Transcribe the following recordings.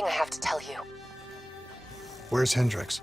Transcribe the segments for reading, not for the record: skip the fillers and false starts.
something I have to tell you. Where's Hendricks?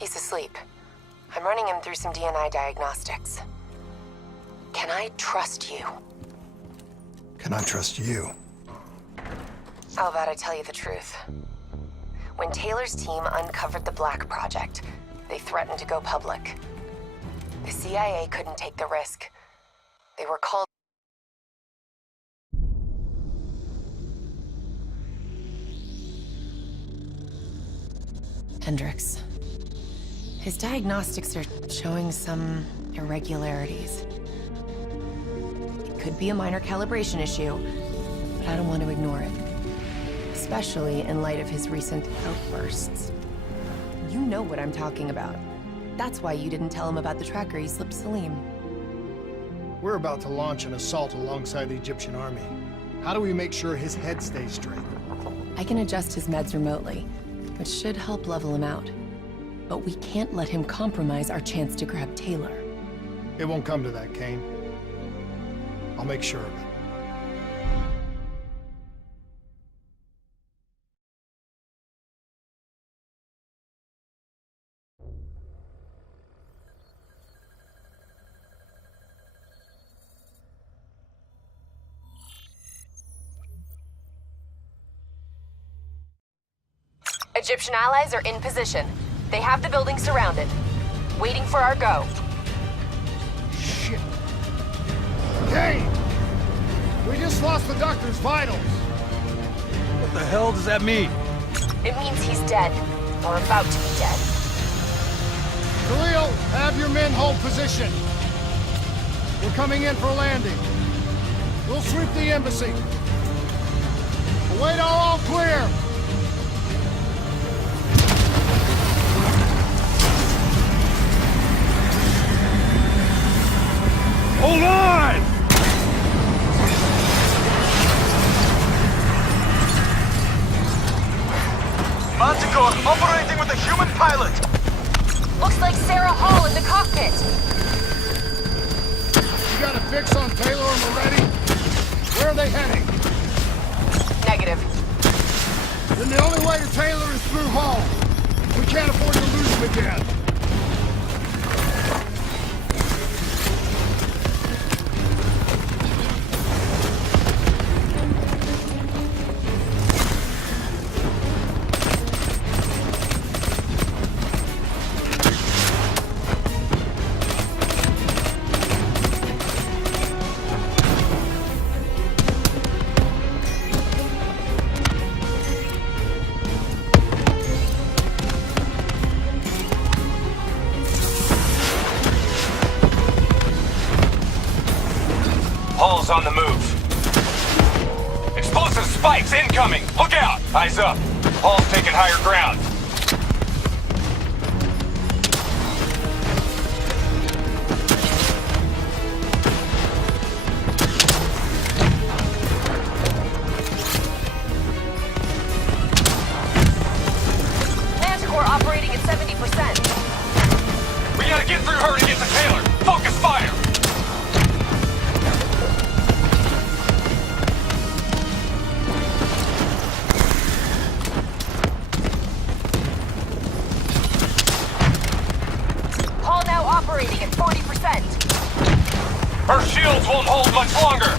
He's asleep. I'm running him through some DNI diagnostics. Can I trust you? Can I trust you? How about I tell you the truth? When Taylor's team uncovered the Black Project, they threatened to go public. The CIA couldn't take the risk. They were called... Hendricks. His diagnostics are showing some irregularities. It could be a minor calibration issue, but I don't want to ignore it. Especially in light of his recent outbursts. You know what I'm talking about. That's why you didn't tell him about the tracker he slipped Salim. We're about to launch an assault alongside the Egyptian army. How do we make sure his head stays straight? I can adjust his meds remotely, which should help level him out. But we can't let him compromise our chance to grab Taylor. It won't come to that, Kane. I'll make sure of it. Egyptian allies are in position. They have the building surrounded. Waiting for our go. Shit. Kane! We just lost the doctor's vitals. What the hell does that mean? It means he's dead. Or about to be dead. Khalil, have your men hold position. We're coming in for landing. We'll sweep the embassy. Await all clear. Hold on! Manticore operating with a human pilot! Looks like Sarah Hall in the cockpit. You got a fix on Taylor and Moretti? Where are they heading? Negative. Then the only way to Taylor is through Hall. We can't afford to lose him again. Hall's on the move. Explosive spikes incoming! Look out! Eyes up. Hall's taking higher ground. Manticore operating at 70%. We gotta get through her to get to Taylor! Focus fire! Operating at 40%. Her shields won't hold much longer!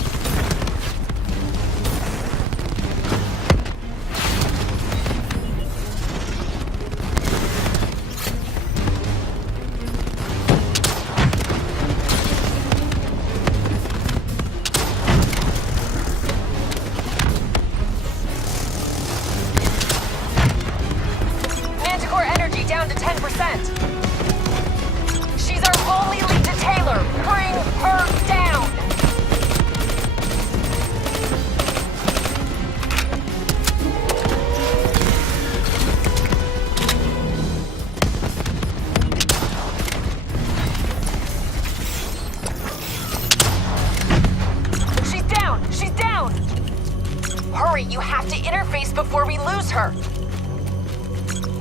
Hurry, you have to interface before we lose her.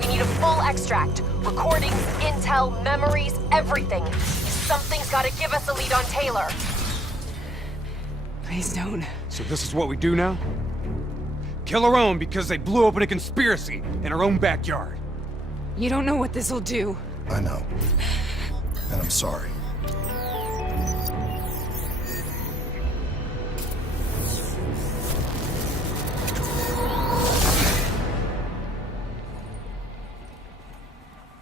We need a full extract. Recordings, intel, memories, everything. Something's gotta give us a lead on Taylor. Please don't. So this is what we do now? Kill our own because they blew open a conspiracy in our own backyard. You don't know what this'll do. I know. And I'm sorry.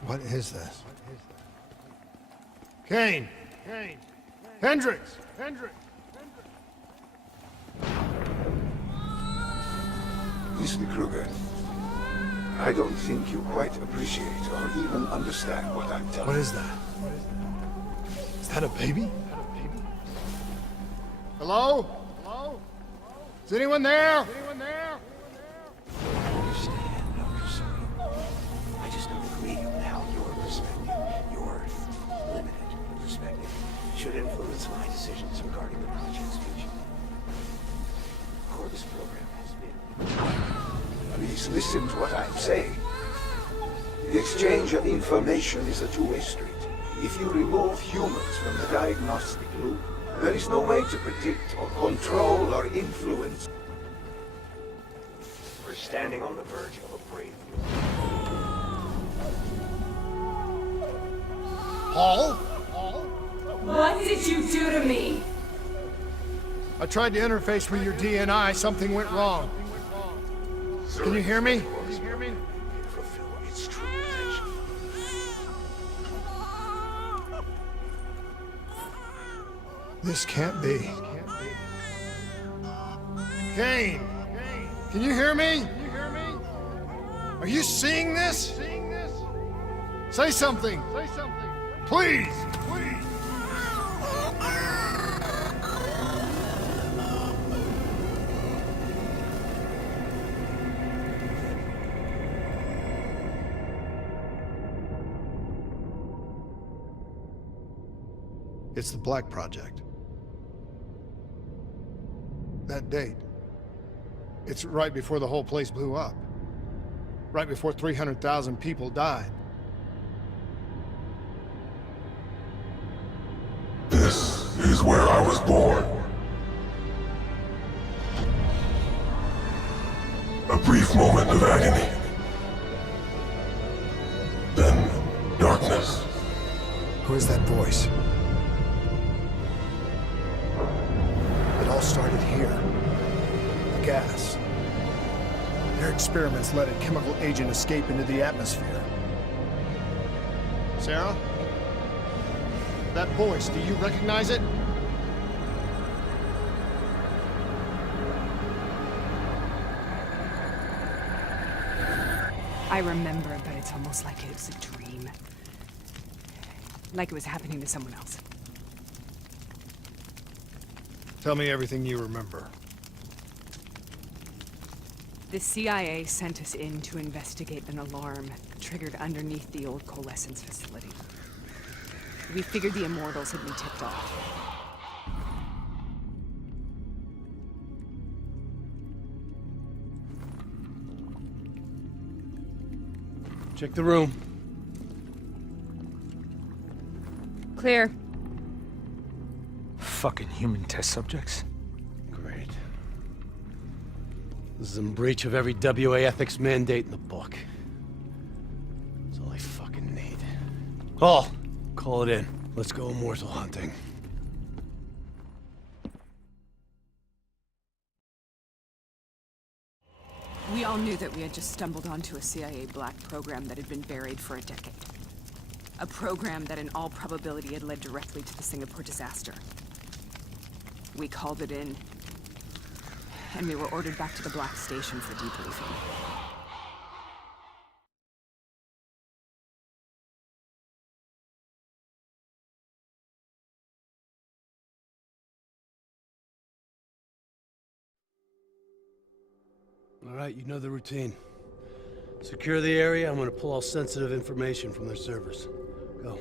What is this? Kane! Kane! Hendricks! Hendricks! Mr. Kruger, I don't think you quite appreciate or even understand what I'm telling you. What is that? Is that a baby? Hello? Hello? Is anyone there? Anyone there? I understand, Dr. Soy. I just don't agree with how your perspective, your limited perspective, should influence my decisions regarding the project's future. This program has been... Please listen to what I'm saying. The exchange of information is a two-way street. If you remove humans from the diagnostic loop, there is no way to predict or control or influence. We're standing on the verge of a breakthrough. Paul? Paul? What did you do to me? I tried to interface with your DNI. Something went wrong. Can you hear me? Can you hear me? Fulfill its true potential. This can't be. Kane! Can you hear me? Are you seeing this? Say something! Say something! Please! Please! It's the Black Project. That date. It's right before the whole place blew up. Right before 300,000 people died. This is where I was born. A brief moment of agony. Then, darkness. Who is that voice? It all started here. The gas. Their experiments let a chemical agent escape into the atmosphere. Sarah? That voice, do you recognize it? I remember, but it's almost like it was a dream. Like it was happening to someone else. Tell me everything you remember. The CIA sent us in to investigate an alarm triggered underneath the old coalescence facility. We figured the Immortals had been tipped off. Check the room. Clear. Fucking human test subjects. Great. This is in breach of every WA ethics mandate in the book. That's all I fucking need. Paul, call it in. Let's go immortal hunting. We all knew that we had just stumbled onto a CIA black program that had been buried for a decade. A program that in all probability had led directly to the Singapore disaster. We called it in, and we were ordered back to the Black Station for debriefing. All right, you know the routine. Secure the area. I'm gonna pull all sensitive information from their servers. Go.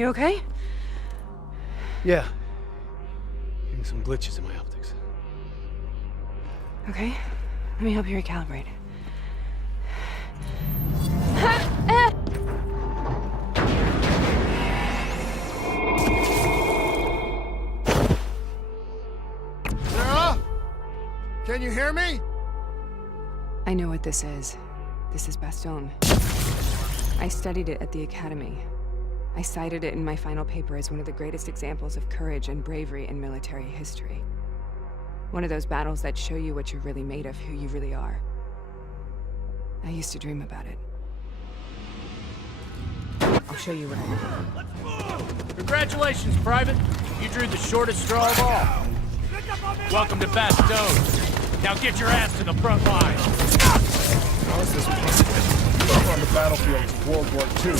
You okay? Yeah. Getting some glitches in my optics. Okay. Let me help you recalibrate. Sarah? Can you hear me? I know what this is. This is Bastion. I studied it at the Academy. I cited it in my final paper as one of the greatest examples of courage and bravery in military history. One of those battles that show you what you're really made of, who you really are. I used to dream about it. I'll show you what I mean. Congratulations, Private. You drew the shortest straw of all. Welcome to Bastion. Now get your ass to the front line. How is this possible? I'm on the battlefield of World War II.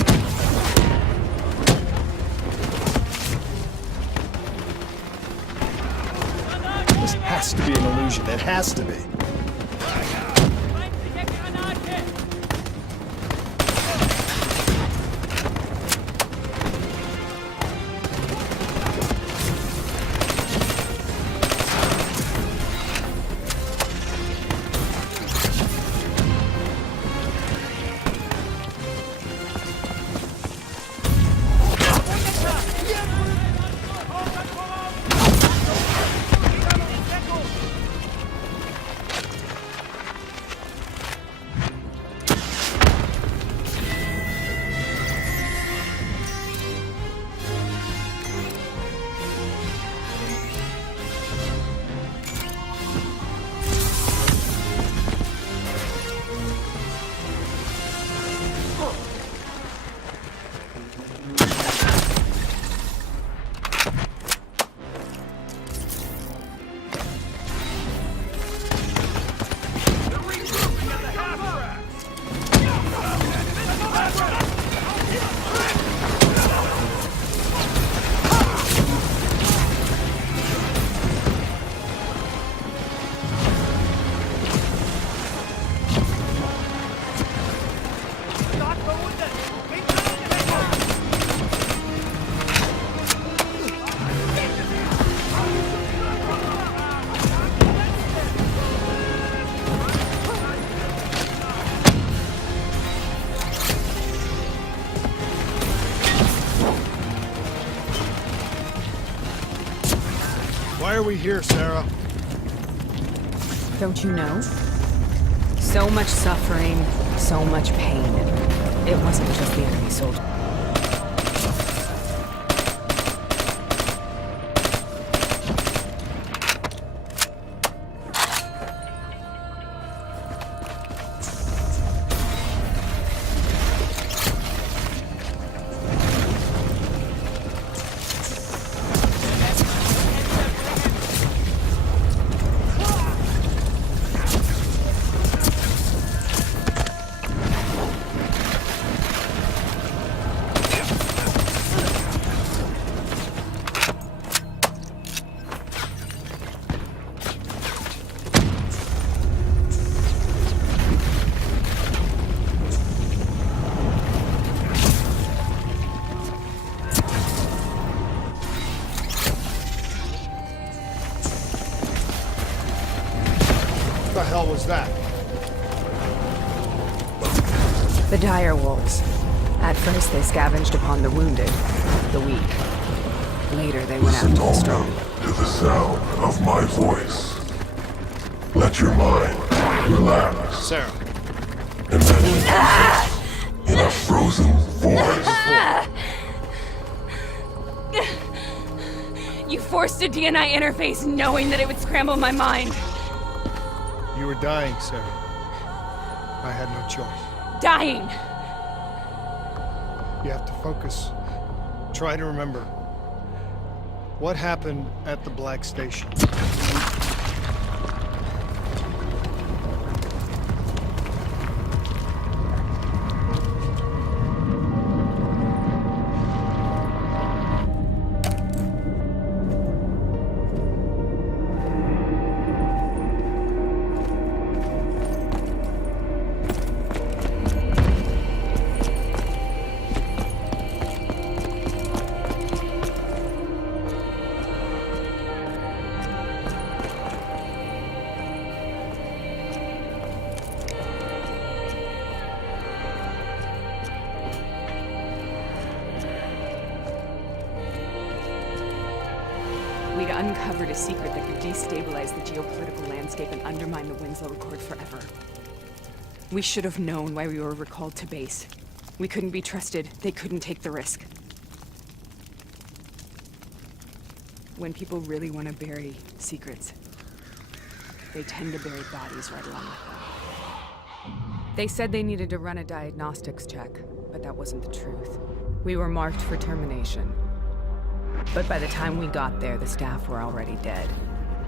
This has to be an illusion. It has to be. Why are we here, Sarah? Don't you know? So much suffering, so much pain. It wasn't just the enemy soldiers. What the hell was that? The dire wolves. At first they scavenged upon the wounded, the weak. Later they went Listen after the only strong. to the sound of my voice. Let your mind relax. Sarah. Imagine yourself in a frozen forest. You forced a DNI interface knowing that it would scramble my mind. You were dying, Sarah. I had no choice. Dying! You have to focus. Try to remember. What happened at the Black Station? We'd uncovered a secret that could destabilize the geopolitical landscape and undermine the Winslow Accord forever. We should have known why we were recalled to base. We couldn't be trusted. They couldn't take the risk. When people really want to bury secrets, they tend to bury bodies right along with them. They said they needed to run a diagnostics check, but that wasn't the truth. We were marked for termination. But by the time we got there, the staff were already dead.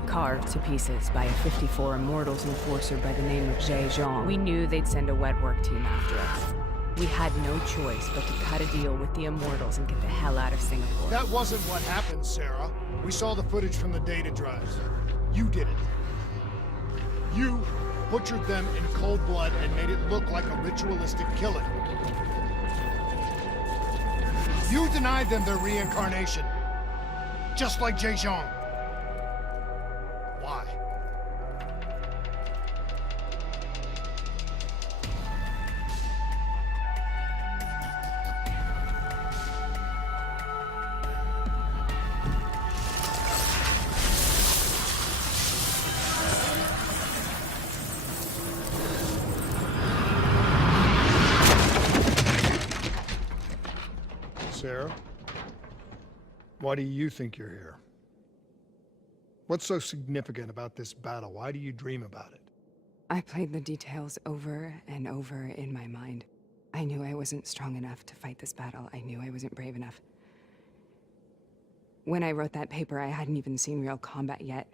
Carved to pieces by a 54 Immortals enforcer by the name of Jay Zhang. We knew they'd send a wet work team after us. We had no choice but to cut a deal with the Immortals and get the hell out of Singapore. That wasn't what happened, Sarah. We saw the footage from the data drives. You did it. You butchered them in cold blood and made it look like a ritualistic killing. You denied them their reincarnation. Just like Jay Zhang. Why? Sarah? Why do you think you're here? What's so significant about this battle? Why do you dream about it? I played the details over and over in my mind. I knew I wasn't strong enough to fight this battle. I knew I wasn't brave enough. When I wrote that paper, I hadn't even seen real combat yet.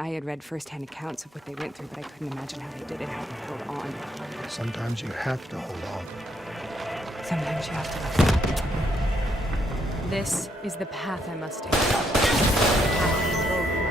I had read first-hand accounts of what they went through, but I couldn't imagine how they did it, how they held on. Sometimes you have to hold on. Sometimes you have to let go. This is the path I must take. The path of hope.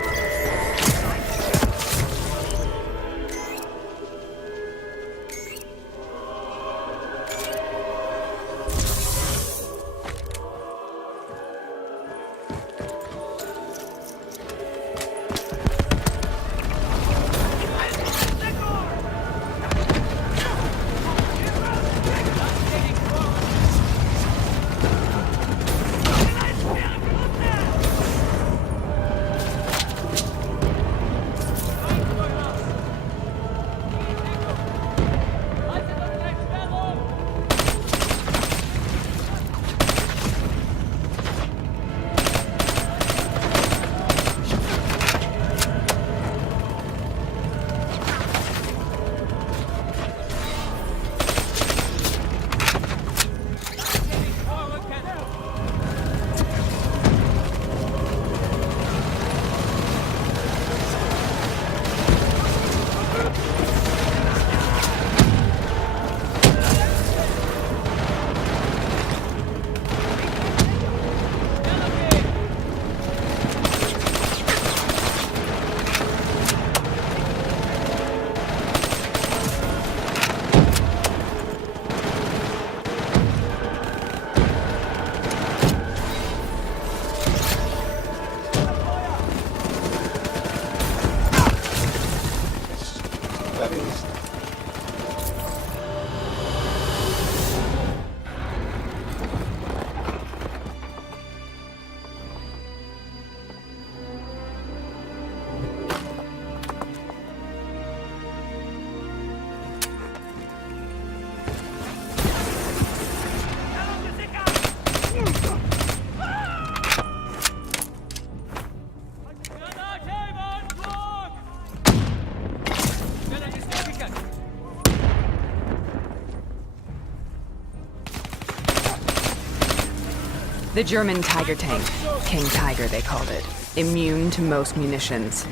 The German Tiger tank. King Tiger, they called it. Immune to most munitions.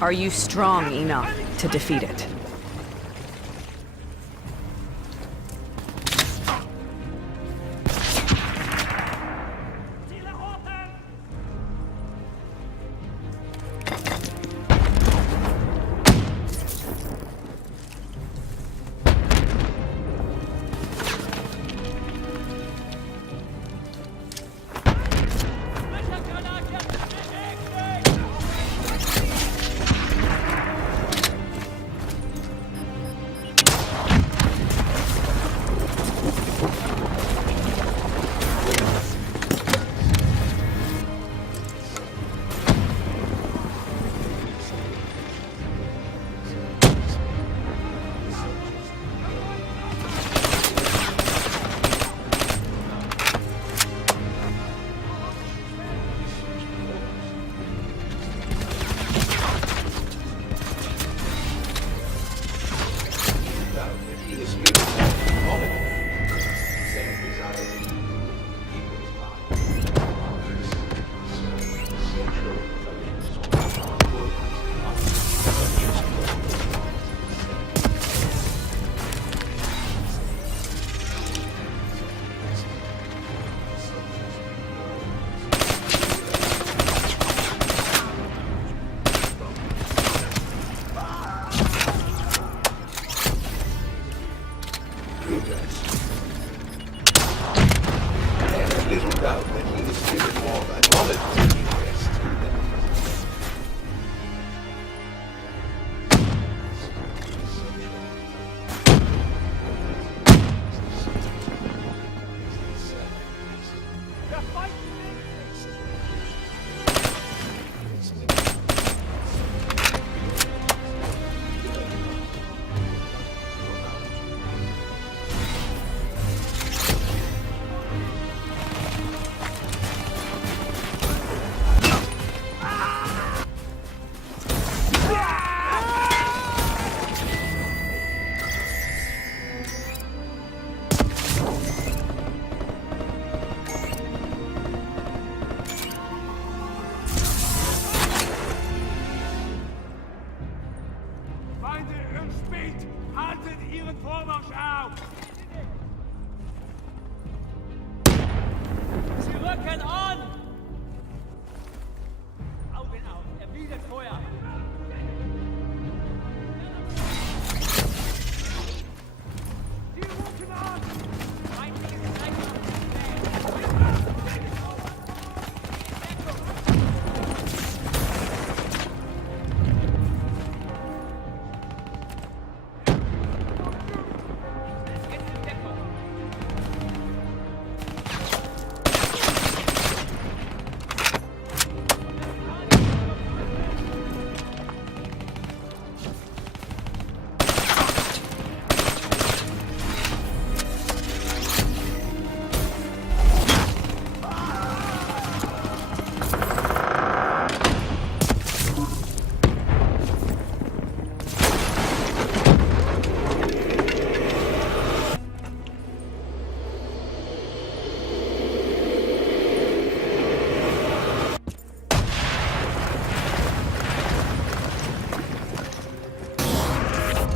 Are you strong enough to defeat it?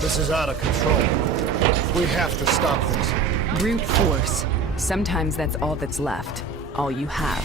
This is out of control. We have to stop this. Brute force. Sometimes that's all that's left. All you have.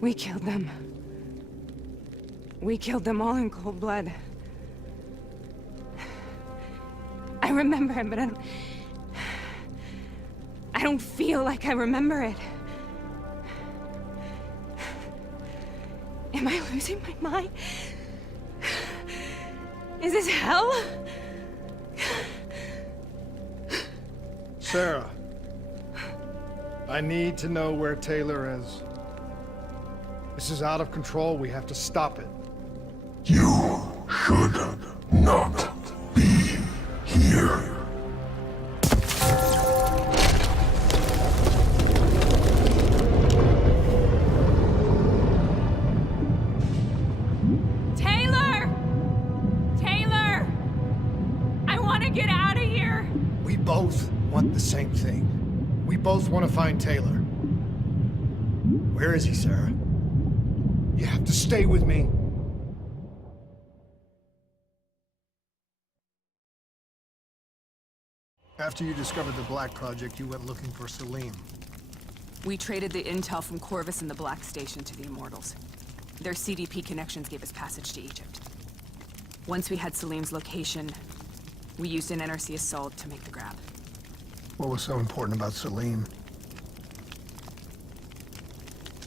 We killed them. We killed them all in cold blood. I remember it, but I don't feel like I remember it. Am I losing my mind? Is this hell? Sarah, I need to know where Taylor is. This is out of control. We have to stop it. You should not be here. Taylor! Taylor! I want to get out of here! We both want the same thing. We both want to find Taylor. Where is he, Sarah? You have to stay with me. After you discovered the Black Project, you went looking for Salim. We traded the intel from Corvus and the Black Station to the Immortals. Their CDP connections gave us passage to Egypt. Once we had Salim's location, We used an NRC assault to make the grab. What was so important about Salim?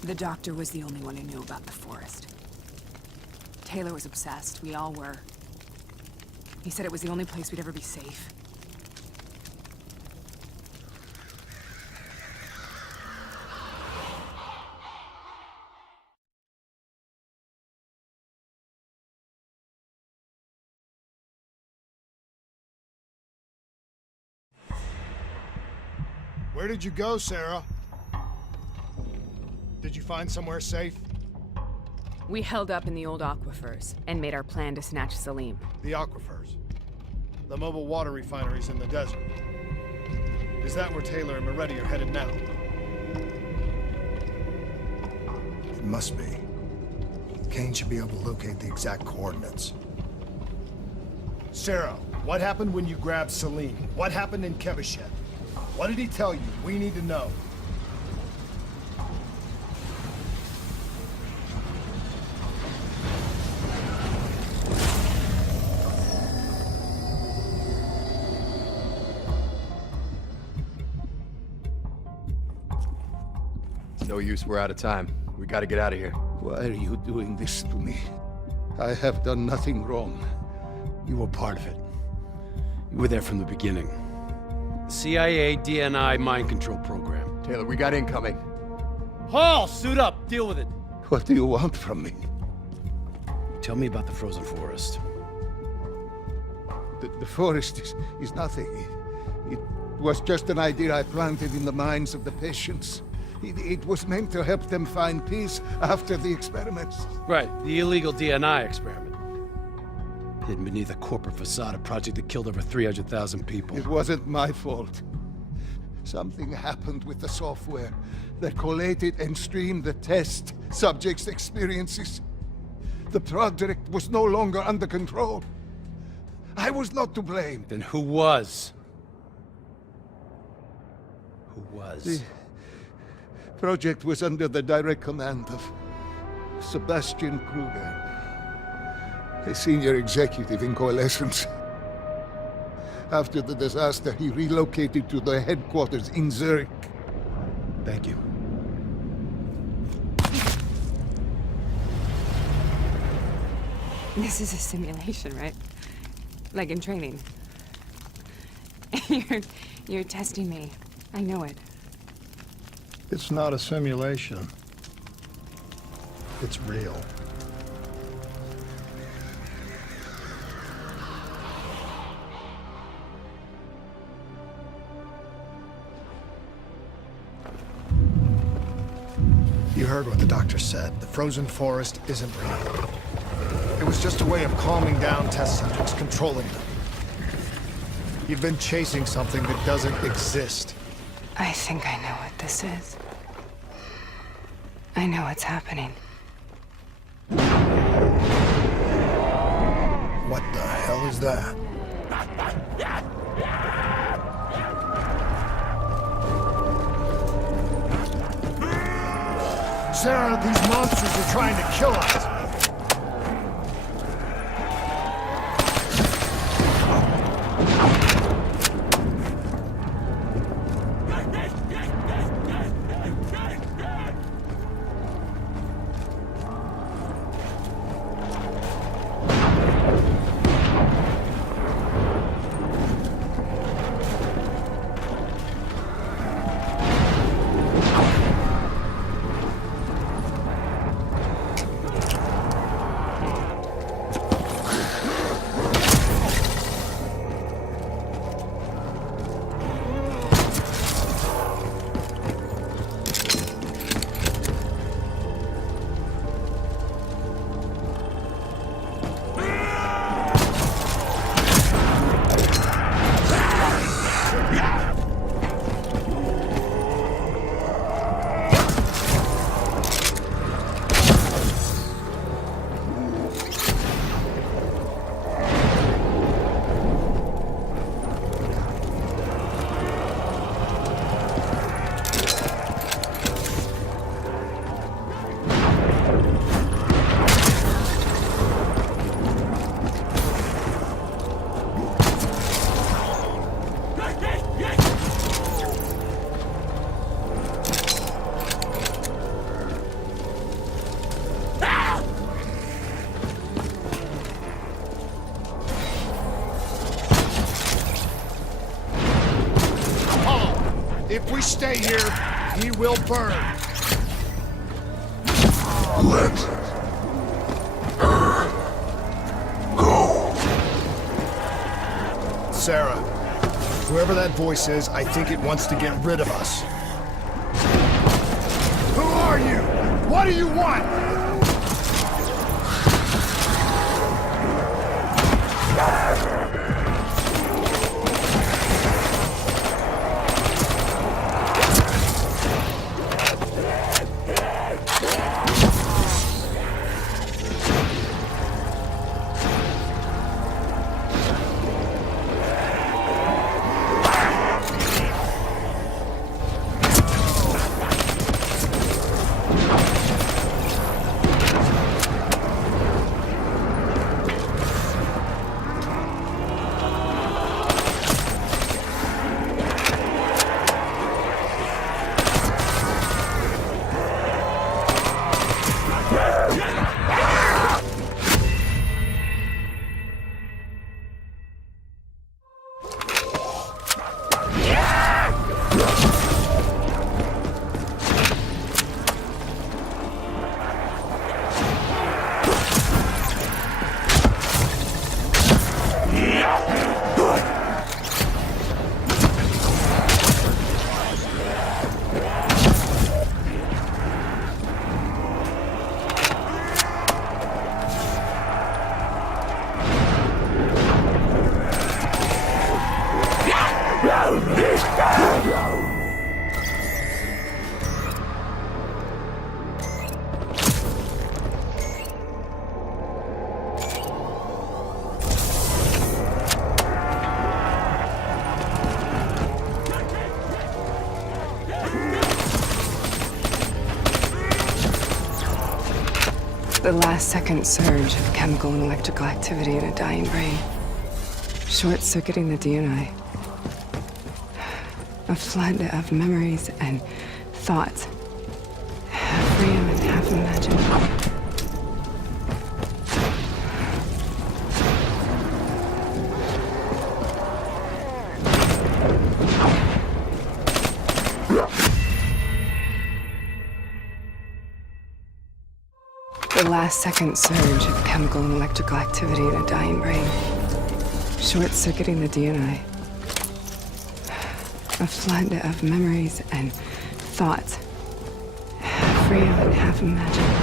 The doctor was the only one who knew about the forest. Taylor was obsessed. We all were. He said it was the only place we'd ever be safe. Where did you go, Sarah? Did you find somewhere safe? We held up in the old aquifers and made our plan to snatch Salim. The aquifers. The mobile water refineries in the desert. Is that where Taylor and Moretti are headed now? It must be. Kane should be able to locate the exact coordinates. Sarah, what happened when you grabbed Salim? What happened in Kevashet? What did he tell you? We need to know. No use, we're out of time. We gotta get out of here. Why are you doing this to me? I have done nothing wrong. You were part of it. You were there from the beginning. The CIA DNI mind control program. Taylor, we got incoming. Hall, suit up, deal with it. What do you want from me? Tell me about the frozen forest. The forest is nothing. It was just an idea I planted in the minds of the patients. It was meant to help them find peace after the experiments. Right, the illegal DNI experiment. Hidden beneath a corporate facade, a project that killed over 300,000 people. It wasn't my fault. Something happened with the software that collated and streamed the test subjects' experiences. The project was no longer under control. I was not to blame. Then who was? Who was? The project was under the direct command of Sebastian Kruger, a senior executive in Coalescence. After the disaster, he relocated to the headquarters in Zurich. Thank you. This is a simulation, right? Like in training. You're testing me. I know it. It's not a simulation. It's real. You heard what the doctor said. The frozen forest isn't real. It was just a way of calming down test subjects, controlling them. You've been chasing something that doesn't exist. I think I know what this is. I know what's happening. What the hell is that? Sarah, these monsters are trying to kill us! If we stay here, he will burn. Let her go. Sarah, whoever that voice is, I think it wants to get rid of us. Who are you? What do you want? The last-second surge of chemical and electrical activity in a dying brain. Short-circuiting the DNI. A flood of memories and thoughts. Half real and half imagined. The last-second surge of chemical and electrical activity in a dying brain. Short-circuiting the DNI. A flood of memories and thoughts. Half real and half imagined.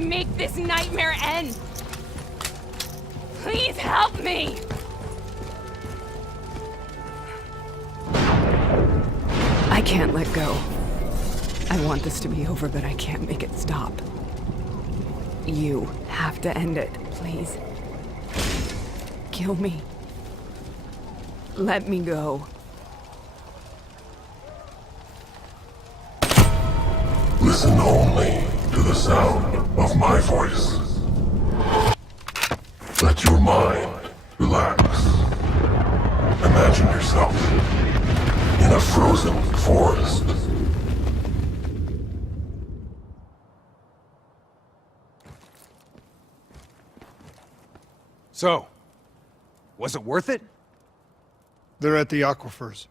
Make this nightmare end! Please help me! I can't let go. I want this to be over, but I can't make it stop. You have to end it, please. Kill me. Let me go. Listen only to the sound of my voice. Let your mind relax. Imagine yourself in a frozen forest. So, was it worth it? They're at the aquifers.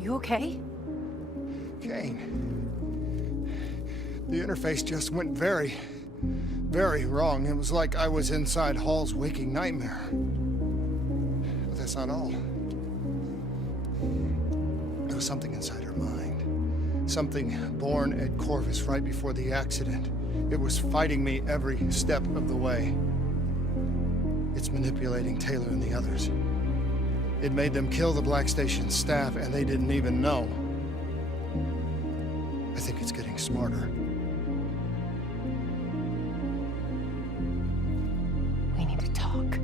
You okay? Kane. The interface just went very, very wrong. It was like I was inside Hall's waking nightmare. But that's not all. There was something inside her mind. Something born at Corvus right before the accident. It was fighting me every step of the way. It's manipulating Taylor and the others. It made them kill the Black Station staff, and they didn't even know. I think it's getting smarter. We need to talk.